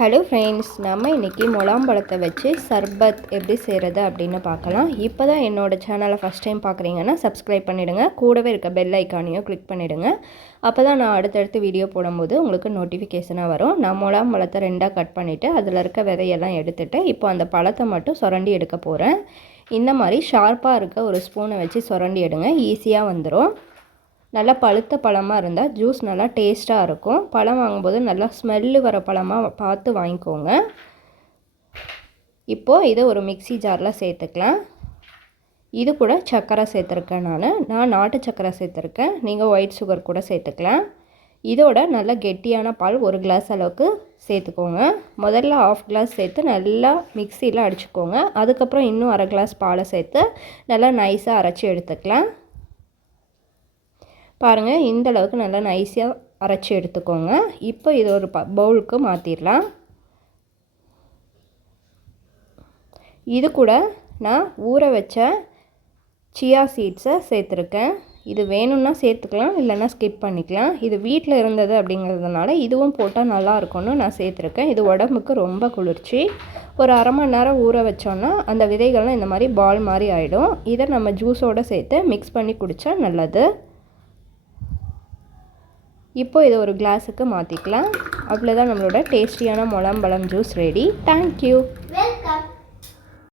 Hello friends நம்ம இன்றைக்கி முலாம்பழத்தை வச்சு சர்பத் எப்படி செய்கிறது அப்படின்னு பார்க்கலாம். இப்போ தான் என்னோடய சேனலை ஃபஸ்ட் டைம் பார்க்குறீங்கன்னா சப்ஸ்கிரைப் பண்ணிவிடுங்க கூடவே இருக்க பெல் ஐக்கானையும் கிளிக் பண்ணிவிடுங்க அப்போ தான் நான் அடுத்தடுத்து வீடியோ போடும்போது உங்களுக்கு நோட்டிஃபிகேஷனாக வரும். நான் முலாம்பழத்தை ரெண்டாக கட் பண்ணிவிட்டு அதில் இருக்க விதையெல்லாம் எடுத்துகிட்டு இப்போ அந்த பழத்தை மட்டும் சுரண்டி எடுக்க போகிறேன் இந்த மாதிரி ஷார்ப்பாக இருக்க ஒரு ஸ்பூனை வச்சு சுரண்டி எடுங்க. ஈஸியாக வந்துடும் நல்லா பழுத்த பழமாக இருந்தால் ஜூஸ் நல்லா டேஸ்ட்டாக இருக்கும். பழம் வாங்கும்போது நல்லா ஸ்மெல்லு வர பழமாக பார்த்து வாங்கிக்கோங்க. இப்போது இதை ஒரு மிக்சி ஜாரில் சேர்த்துக்கலாம். இது கூட சர்க்கரை சேர்த்துருக்கேன் நான். நான் நாட்டு சர்க்கரை சேர்த்துருக்கேன். நீங்கள் ஒயிட் சுகர் கூட சேர்த்துக்கலாம். இதோட நல்ல கெட்டியான பால் ஒரு கிளாஸ் அளவுக்கு சேர்த்துக்கோங்க. முதல்ல ஆஃப் கிளாஸ் சேர்த்து நல்லா மிக்சியில் அடிச்சுக்கோங்க. அதுக்கப்புறம் இன்னும் அரை கிளாஸ் பாலை சேர்த்து நல்லா நைஸாக அரைச்சி எடுத்துக்கலாம். பாருங்கள் இந்த அளவுக்கு நல்லா நைஸியாக அரைச்சி எடுத்துக்கோங்க. இப்போ இது ஒரு ப பவுலுக்கு மாற்றிடலாம் இது கூட நான் ஊற வச்ச சியா சீட்ஸை சேர்த்துருக்கேன். இது வேணும்னா சேர்த்துக்கலாம் இல்லைன்னா ஸ்கிப் பண்ணிக்கலாம். இது வீட்டில் இருந்தது அப்படிங்கிறதுனால இதுவும் போட்டால் நல்லா இருக்கும்னு நான் சேர்த்துருக்கேன். இது உடம்புக்கு ரொம்ப குளிர்ச்சி. ஒரு அரை மணி நேரம் ஊற வச்சோன்னா அந்த விதைகள்லாம் இந்த மாதிரி பால் மாதிரி ஆகிடும் இதை நம்ம ஜூஸோடு சேர்த்து மிக்ஸ் பண்ணி குடித்தா நல்லது. இப்போ இதை ஒரு கிளாஸுக்கு மாற்றிக்கலாம் அவ்வளோதான் நம்மளோட டேஸ்டியான முளம்பழம் ஜூஸ் ரெடி தேங்க்யூ